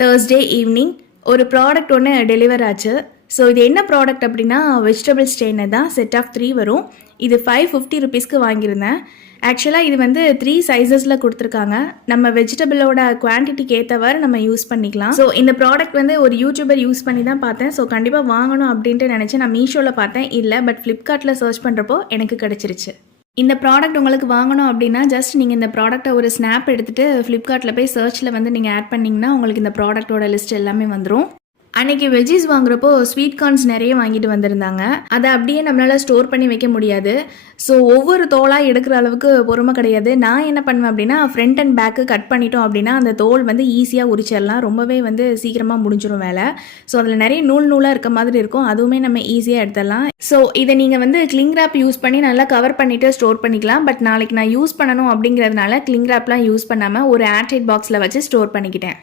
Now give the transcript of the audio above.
Thursday evening ஒரு product ஒன்று deliver ஆச்சு. ஸோ இது என்ன ப்ராடக்ட் அப்படின்னா வெஜிடபிள் ஸ்ட்ரெயினர் தான். செட் ஆஃப் 3 வரும். இது 550 ருபீஸ்க்கு வாங்கியிருந்தேன். ஆக்சுவலாக இது வந்து 3 சைஸஸில் கொடுத்துருக்காங்க. நம்ம வெஜிடபிளோட குவான்டிட்டிக்கு ஏற்றவாறு நம்ம யூஸ் பண்ணிக்கலாம். ஸோ இந்த ப்ராடக்ட் வந்து ஒரு யூடியூபர் யூஸ் பண்ணி தான் பார்த்தேன். ஸோ கண்டிப்பாக வாங்கணும் அப்படின்ட்டு நினச்சேன். நான் மீஷோவில் பார்த்தேன், இல்லை, பட் ஃப்ளிப்கார்ட்டில் சர்ச் பண்ணுறப்போ எனக்கு கிடச்சிருச்சு. இந்த ப்ராடக்ட் உங்களுக்கு வாங்கணும் அப்படின்னா ஜஸ்ட் நீங்கள் இந்த ப்ராடக்ட்டை ஒரு ஸ்னாப் எடுத்துகிட்டு ஃப்ளிப்கார்ட்டில் போய் சர்ச்சில் வந்து நீங்கள் ஆட் பண்ணிங்கன்னா உங்களுக்கு இந்த ப்ராடக்ட்டோட லிஸ்ட் எல்லாமே வந்துடும். அன்றைக்கி வெஜ்ஜீஸ் வாங்குறப்போ ஸ்வீட் கார்ன்ஸ் நிறைய வாங்கிட்டு வந்திருந்தாங்க. அதை அப்படியே நம்மளால் ஸ்டோர் பண்ணி வைக்க முடியாது. ஸோ ஒவ்வொரு தோலாக எடுக்கிற அளவுக்கு பொறுமை கிடையாது. நான் என்ன பண்ணுவேன் அப்படின்னா ஃப்ரண்ட் அண்ட் பேக்கு கட் பண்ணிட்டோம் அப்படின்னா அந்த தோல் வந்து ஈஸியாக உரிச்சிடலாம். ரொம்பவே வந்து சீக்கிரமாக முடிஞ்சிடும் வேலை. ஸோ அதில் நிறைய நூலாக இருக்க மாதிரி இருக்கும். அதுவுமே நம்ம ஈஸியாக எடுத்துடலாம். ஸோ இதை நீங்கள் வந்து கிளிங் ரேப் யூஸ் பண்ணி நல்லா கவர் பண்ணிவிட்டு ஸ்டோர் பண்ணிக்கலாம். பட் நாளைக்கு நான் யூஸ் பண்ணணும் அப்படிங்கிறதுனால கிளிங் ரேப்லாம் யூஸ் பண்ணாமல் ஒரு ஏர்டைட் பாக்ஸில் வச்சு ஸ்டோர் பண்ணிக்கிட்டேன்.